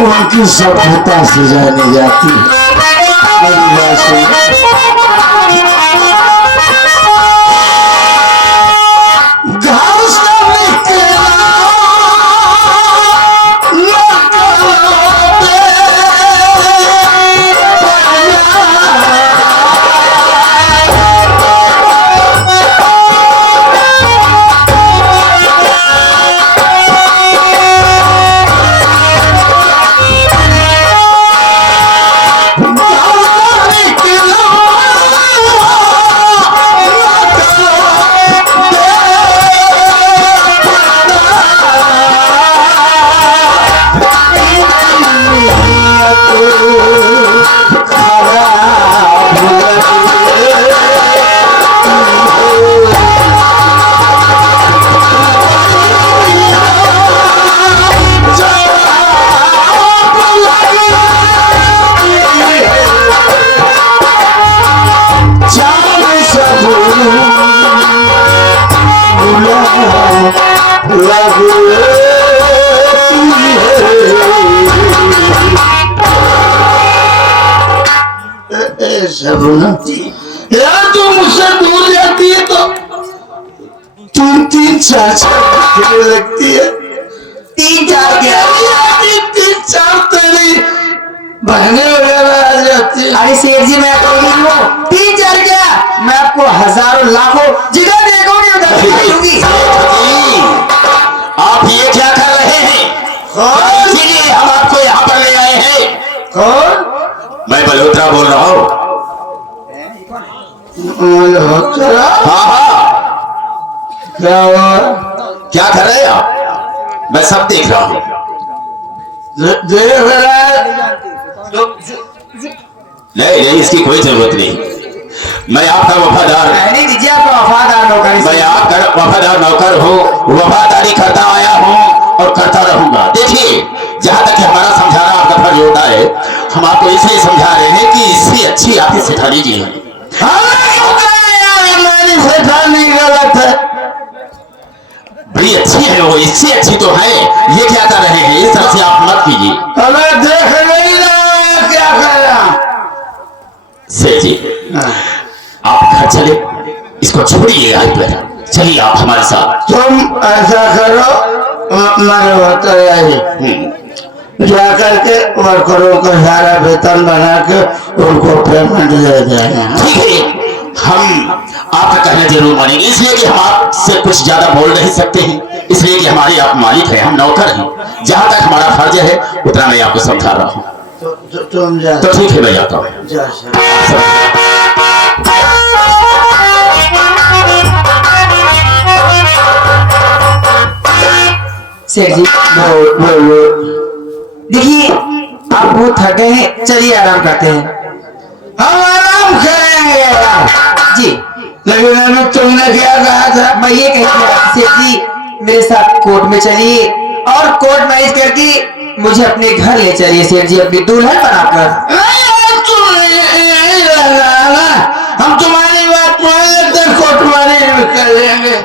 उनकी सभ्यता से जानी जाती यार तू मुझसे दूर जाती है तो 3-4 लगती है। 3-4 तेरी बहने वगैरह आ जाती है। अरे सेठ जी मैं आपको 3-4 क्या, मैं आपको हजारों लाखों जगह देखोगे उधर दूंगी। आप ये क्या कर रहे हैं? इसीलिए हम आपको यहाँ पर ले आए हैं। कौन? मैं बलोत्रा बोल रहा हूँ। हाँ हाँ, क्या हुआ? क्या कर रहे हैं आप? मैं सब देख रहा हूँ। देख रहा है? नहीं, इसकी कोई जरूरत नहीं। मैं आपका वफादार, नहीं दीजिए आपका वफादार नौकर। मैं आपका वफादार नौकर हूँ, वफादारी करता आया हूँ और करता रहूंगा। देखिए, जहाँ तक हमारा समझाना आपका फर्ज होता है, हम आपको इसलिए समझा रहे हैं कि इससे अच्छी आप ही सिखा लीजिए। नहीं गलत है, बड़ी अच्छी है वो, इससे अच्छी तो है। ये क्या कर रहे हैं? इस तरह से आप मत कीजिए। हमें देख नहीं रहा क्या कर रहा। सेठ जी, आप घर चले, इसको छोड़िए आज पर, चलिए आप हमारे साथ। तुम ऐसा करो, मेरे होता जा करके वर्करों का सारा वेतन बना के उनको पेमेंट दे देना। ठीक है, हम आपका कहना जरूर मानेंगे, इसलिए कि हम आपसे कुछ ज्यादा बोल नहीं सकते हैं, इसलिए कि हमारे आप मालिक हैं, हम नौकर हैं। जहां तक हमारा फर्ज है उतना मैं आपको समझा रहा हूँ। तुम जा। तो ठीक है, मैं जाता हूँ। सेठ जी देखिए आप बहुत थक गए हैं, चलिए आराम करते हैं। हम आराम करेंगे जी लेकिन अभी तुमने क्या कहा था? मैं ये कह रहा सेठ जी मेरे साथ कोर्ट में चलिए और कोर्ट मैरिज करके मुझे अपने घर ले चलिए सेठ जी, अपनी दुल्हन बनाकर। नहीं अगर तुम यही रहना ना, हम तुम्हारी बात मान लेते कोर्ट मैरिज कर लेंगे।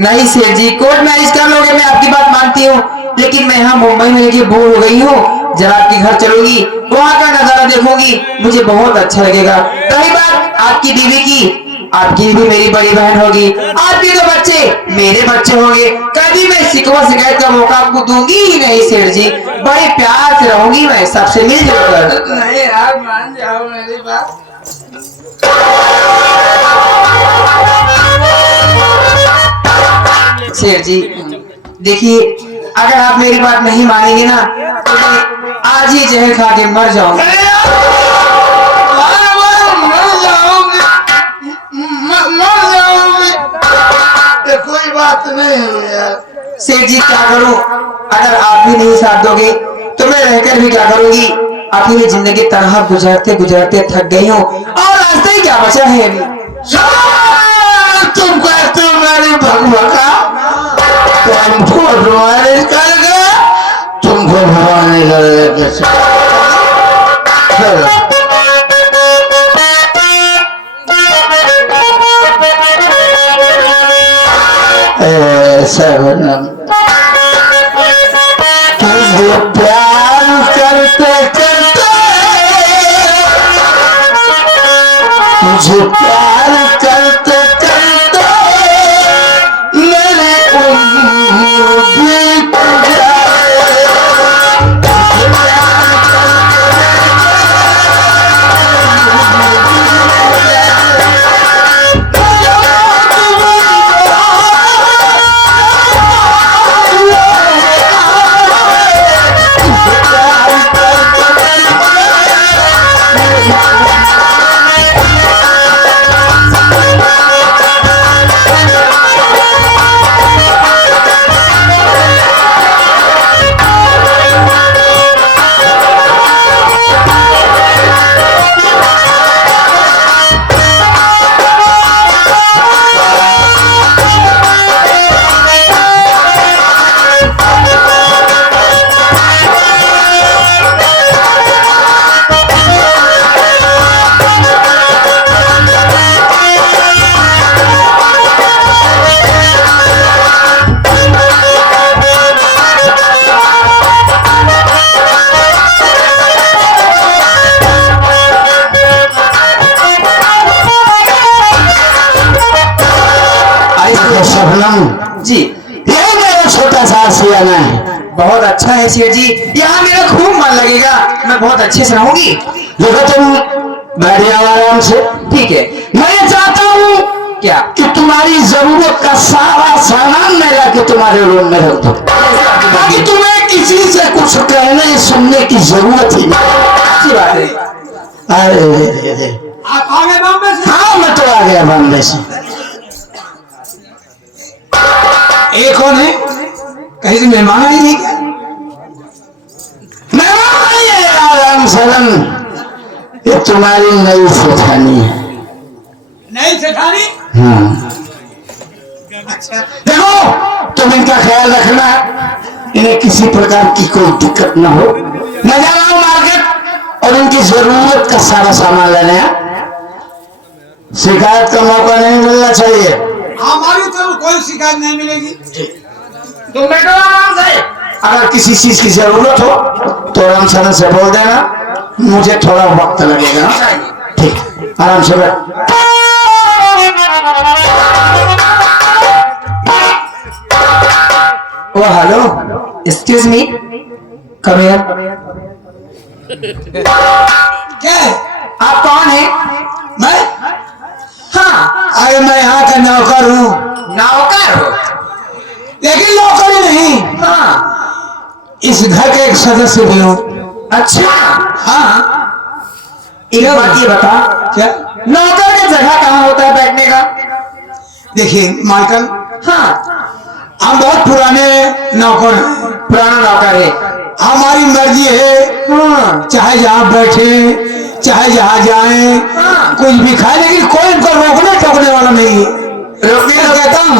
नहीं सेठ जी कोर्ट मैरिज कर लोगे, मैं आपकी बात मानती हूँ, लेकिन मैं यहाँ मुंबई में लेके बोर हो गई हूँ, जब आपके घर चलूंगी वहाँ का नजारा देखूंगी, मुझे बहुत अच्छा लगेगा। रही बात आपकी बीवी की, आपकी भी मेरी बड़ी बहन होगी, आपके दो बच्चे मेरे बच्चे होंगे, कभी मैं शिकवा शिकायत का मौका आपको दूंगी ही नहीं सेठ जी, बड़े प्यार से रहूंगी मैं सबसे मिलजुल कर। नहीं यार मान जाओ मेरी बात। सेठ जी देखिए अगर आप मेरी बात नहीं मानेंगे ना तो मैं आज ही जहर खा के मर जाऊंगा। कोई बात नहीं है यार। सेठ जी क्या करूं, अगर आप भी नहीं साथ दोगे तो मैं रहकर भी क्या करूंगी, अकेली जिंदगी तरह गुजरते गुजरते थक गई हूँ और रास्ते ही क्या बचा है अभी। तुम कहते हो मेरी भगभका, तुमको भगवान कर गया, तुमको भगवान कर लेके सबनम तुझे प्यार करते करते तुझे प्यार करते करते मेरी उम्र बीत जाए। शबनम जी ये मेरा छोटा सा आशियाना है, बहुत अच्छा है सेठ जी, यहाँ मेरा खूब मन लगेगा, मैं बहुत अच्छे से रहूंगी। देखो तुम बैठ जाओ आराम से। ठीक है मैं चाहता हूँ क्या कि तुम्हारी जरूरत का सारा सामान मैं लाके तुम्हारे रूम में रख दूं, ताकि तुम्हें किसी से कुछ कहने सुनने की जरूरत ही नहीं। अच्छी बात है। अरे आप आ गए बॉम्बे से? हाँ मैं तो आ गया बॉम्बे से। ये कौन है, कहीं से मेहमान आई थी क्या? मेहमान नहीं है यार राम शरण, ये तुम्हारी नई सेठानी है। नहीं सेठानी? हाँ अच्छा देखो तुम इनका ख्याल रखना, इन्हें किसी प्रकार की कोई दिक्कत ना हो। मैं जा रहा हूँ मार्केट और इनकी जरूरत का सारा सामान लेने, शिकायत का मौका नहीं मिलना चाहिए। हमारी तरफ कोई शिकायत नहीं मिलेगी। तुम बैठो आराम से, अगर किसी चीज की जरूरत हो तो राम शरण से बोल देना, मुझे थोड़ा वक्त लगेगा। ठीक आराम से बैठ। Oh hello excuse me come here. क्या है, आप कौन है? मैं? हाँ अरे मैं यहाँ का नौकर हूँ। नौकर हो? लेकिन नौकर ही नहीं, हाँ इस घर के एक सदस्य भी हूँ। अच्छा हाँ एक बात ये बता, क्या? नौकर का जगह कहाँ होता है बैठने का? देखिए मालकन, हाँ हम बहुत पुराने नौकर हैं, पुराना नौकर है। हमारी मर्जी है, हाँ चाहे जहाँ बैठे चाहे जहाँ जाए हाँ। कुछ भी खाए, लेकिन कोई इनको रोकने टोकने वाला नहीं है। रोकने तो कहता हूँ,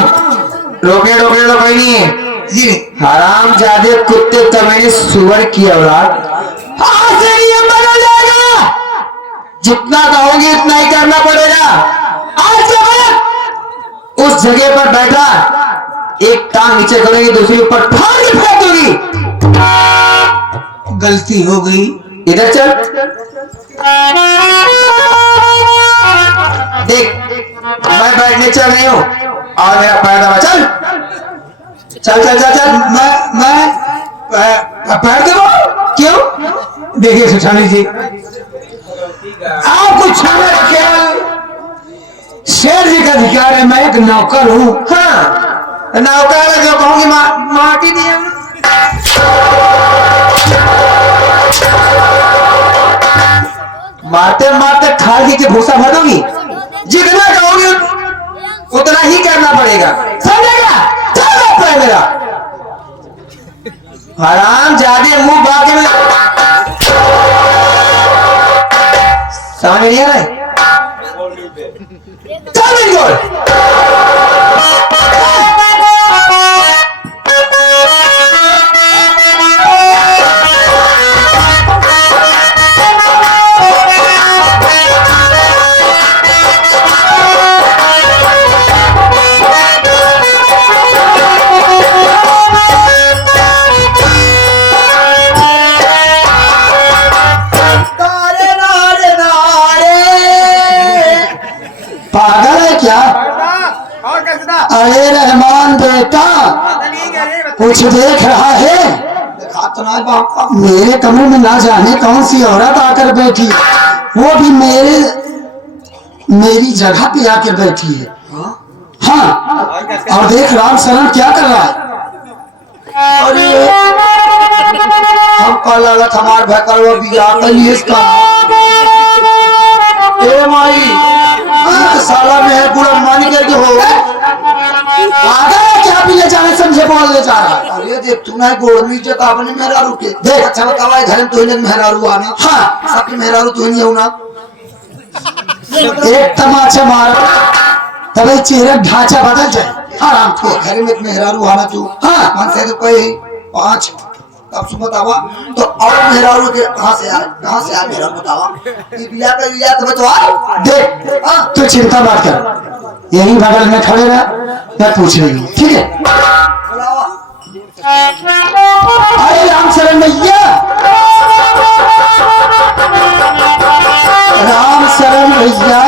रोकने टोकने तो कोई नहीं है। जी हराम जादे कुत्ते तमें सुअर की औलाद, आज से ये बदल जाएगा। जितना कहोगे उतना ही करना पड़ेगा। आज से बाद उस जगह पर बैठा एक टांग नीचे करोगी, दूसरी ऊपर फाड़ के फेंक दोगी। गलती हो गई, इधर चल, देख मैं बैठने चल रही हूँ और मेरा पैर दबा। चल चल चल चल चल। मैं पैर देवो क्यों? देखिए सुठानी जी, आपको छाने का ख्याल, शेर जी का अधिकार है, मैं एक नौकर हूँ। हाँ नौकर है, जो कहूंगी माटी दी हम। मारते मारते खाल के भूसा भरोगी। जितना कहोगी उतना ही करना पड़ेगा, समझेगा? चल है मेरा हराम जादे मुंह बाके में समझ नहीं आ रहा है। चल बिल्कुल पागल है क्या? अरे रहमान बेटा, कुछ देख रहा है? मेरे कमरे में ना जाने कौन सी औरत आकर बैठी है, वो भी मेरी जगह पे आकर बैठी है। हाँ, और देख राम शरण क्या कर रहा है। अरे हमको लगा हमार भैकर वो बिगाड़ करिए इसका। ए माई, साला में है पूरा मान करके हो आगे क्या भी ले जाने समझे बोल ले जा रहा। अरे देख तू ना गोड़ इज्जत आपने मेरा रुके देख। अच्छा बतावा घर में तो इन्हें मेहरा रू आना। हाँ सबके मेहरा रू तो नहीं होना। एक तमाचा मारो तभी चेहरे ढांचा बदल जाए। आराम से घर में मेहरा रू आना तू। हाँ मन से तो कोई 5 तब सुबह बतावा तो और मेहरा रू के कहाँ से आ मेरा बतावा। ये बिया का लिया तो तो आ देख। तू चिंता मत कर, यही बगल में खड़े रह, मैं पूछ रही हूँ, ठीक है? अरे राम शरण भैया, राम शरण भैया,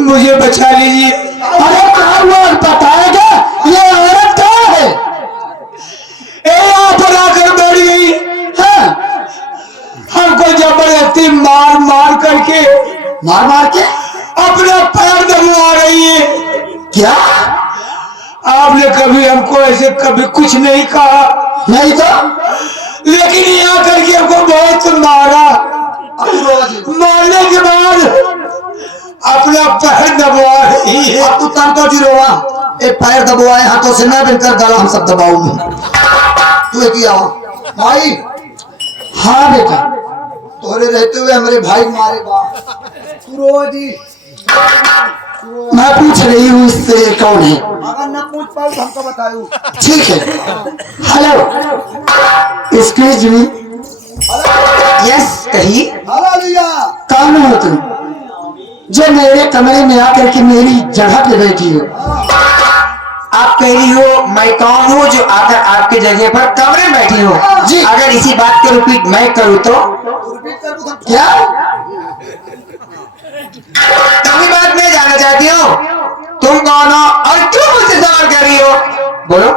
मुझे बचा लीजिए। अरे क्या हुआ बताएगा? ये औरत क्या है? यहाँ पर आकर बैठ गई। हाँ हमको जबरदस्ती मार करके अपना पैर दबा रही है। क्या आपने कभी हमको ऐसे कभी कुछ नहीं कहा? नहीं तो, लेकिन यहाँ करके हमको बहुत मारा। मारने के बाद अपना पैर दबा रही है। अब तू तंको जीरोवा एक पैर दबवाए हाथों से मैं बनकर गला हम सब दबाऊंगा। तू एक ही आओ भाई। हाँ बेटा, तोरे रहते हुए हमारे भाई मारे जी। मैं पूछ रही हूँ इससे कौन है? अगर न पूछ पाऊँ तो हमको बताओ। ठीक है। हेलो एक्सक्यूज मी। यस कहिए। कौन हो तुम जो मेरे कमरे में आकर के मेरी जगह पे बैठी हो? आप कह रही हो मैं कौन हूँ जो आकर आपके जगह पर कमरे में बैठी हूँ? जी। अगर इसी बात को रिपीट मैं करूँ तो? क्या कभी बात मैं जानना चाहती हूँ तुम कौन हो और क्यों मुझसे सवाल कर रही हो? बोलो।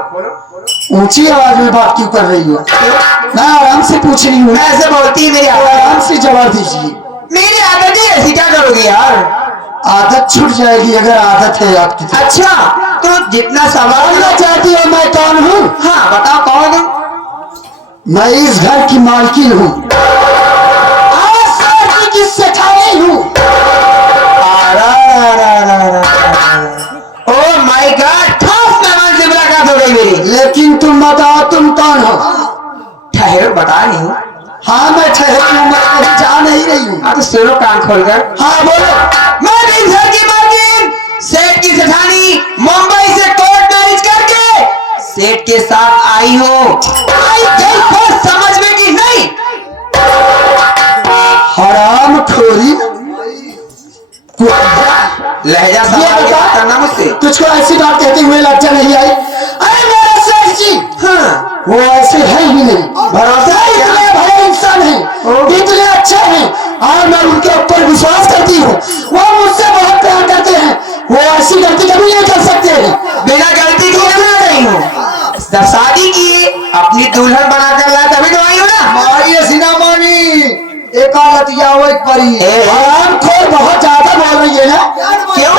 ऊंची आवाज में बात क्यों कर रही हो? मैं आराम से पूछ रही हूँ। ऐसे बोलती है मेरी आवाज, आराम से जवाब दीजिए। मेरी आदत ही ऐसी, क्या करोगे यार? आदत छूट जाएगी अगर आदत है आपकी। अच्छा तो जितना सवाल जानना चाहती हो मैं कौन हूँ? हाँ बताओ कौन हो? मैं इस घर की मालकिन हूँ, की सेठानी हूँ। ओह माय गॉड, खास मेहमान से मुलाकात हो गई मेरी। लेकिन तुम बताओ तुम कौन हो? ठहरो बता नहीं हूँ। हाँ मैं ठहरी हूँ, मैं कहीं जा नहीं रही हूँ। हाँ तो सुनो कान खोलकर। हाँ बोलो। मैं इस घर की मालकिन सेठ की सेठानी मुंबई से कोर्ट मैरिज करके सेठ के साथ आई हो। आई गई बात समझ में कि नहीं? हराम खोरी, लहजा सवाल करना मुझसे। तुझको ऐसी बात कहते हुए लज्जा नहीं आई? अरे मेरा सेठ जी, हाँ वो ऐसे है ही नहीं, भरोसा है क्या? इतने भले इंसान हैं, इतने अच्छे हैं और मैं उनके ऊपर विश्वास करती हूँ। वो मुझसे बहुत प्यार करते हैं, वो ऐसी गलती कभी नहीं कर सकते। बिना गलती किए मैं नहीं हूँ। जब शादी की अपनी दुल्हन बनाकर ला तभी तो आई हो ना। मारिए सिनामानी एक औरत या वो एक परी। हराम खोर बहुत ज्यादा बोल रही है ना? क्यों?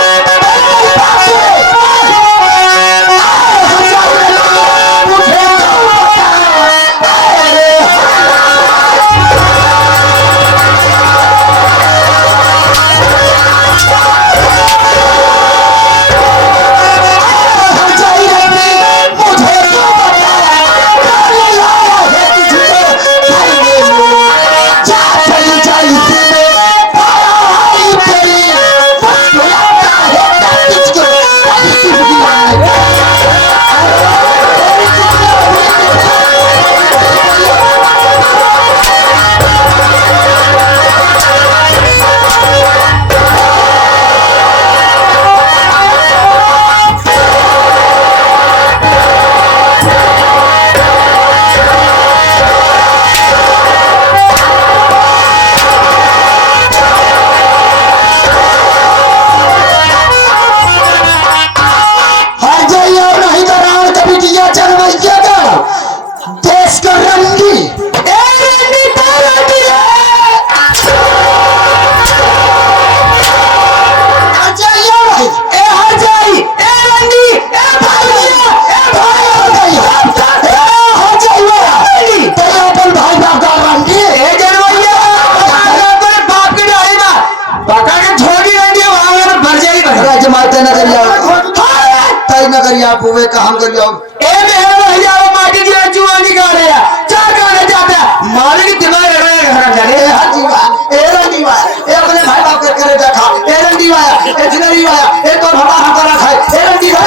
आप हुए काम कर जाओ। ए मेरे भैया वो माटी की जुआ निकाल रहा क्या करने जाता है? मालिक दिमाग लग रहा है घर जाने। ए हजीवा, ए रंडीवा, ए अपने भाई बाप के करे देखा, ए रंडीवा, ए जिगरी वाया, ए तो भटा हम करा खाए, ए रंडीवा।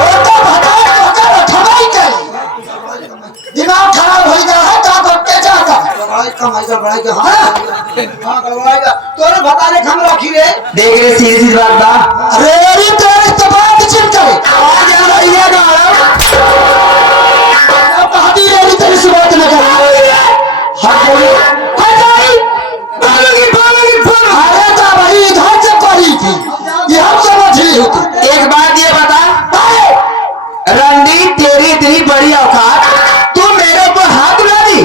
ओ तो भटा कर ठगाई के। दिमाग खराब हो गया है तो अब के जाता। बड़ाई कमाई का हां करवाएगा। तोरे भटा ने हम रखी रे। देख रे सीधी सीधी बात बा। अरे अरे तेरे तो बात चिप करे। आवाज आ रही है गाड़ा। अब हदी रे तेरी से बात न कर। हां बोलो। हटाई। बोलोगी। अरे तो भाई इधर से करी थी। ये हम समझ ली होती। एक बात ये बता, रंडी तेरी इतनी बड़ी औकात, तू मेरे ऊपर हाथ उठा दी?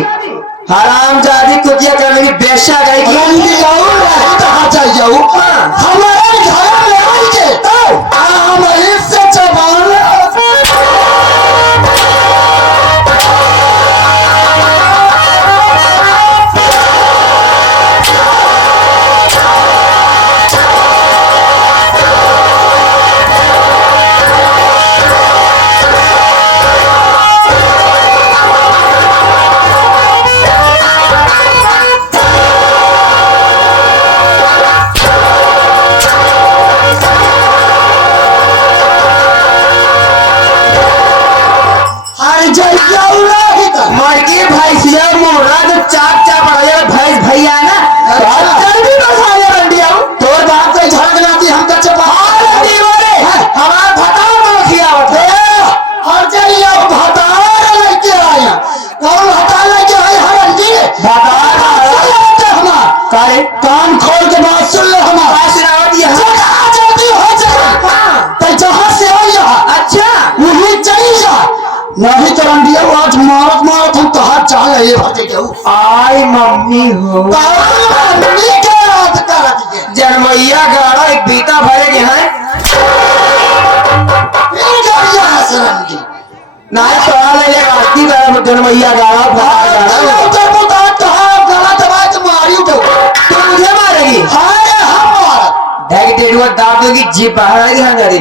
हरामजादी कुतिया करने की बेशा गई की। रंडी जाऊं नहीं तो हाथ जाई जाऊं। हमारे घर में आई के। हम इससे जवान मरके भैंसिया मोरा जो चाप चाप आ जाए भैंस भैया है ना। चल भी बस आ जा रंडी आओ। तोर बात से झड़क नाती हम का चपा। रंडी वाले हमारा भटार को खियावत है। और चलिए भटार लेके आया। कौन भटार लेके आया है रंडी? भटार हमारा काले कान खोल के बात सुन लो हमारा। आशीर्वाद ये जल्दी हो जाए। तो जहाँ से हो यहाँ अच्छा वहीं चली जा। नहीं तो रंडिया आज मारत हम तो हाथ चाल है ये भाते जाऊ। आई मम्मी हो। मम्मी के रात का रख जनमैया गाड़ा एक बीता भरे के हैं नहीं पढ़ा ले आती तरफ जनमैया गाड़ा तो मुझे मारेगी दाग दोगी जीप बाहर आएगी हाँ गाड़ी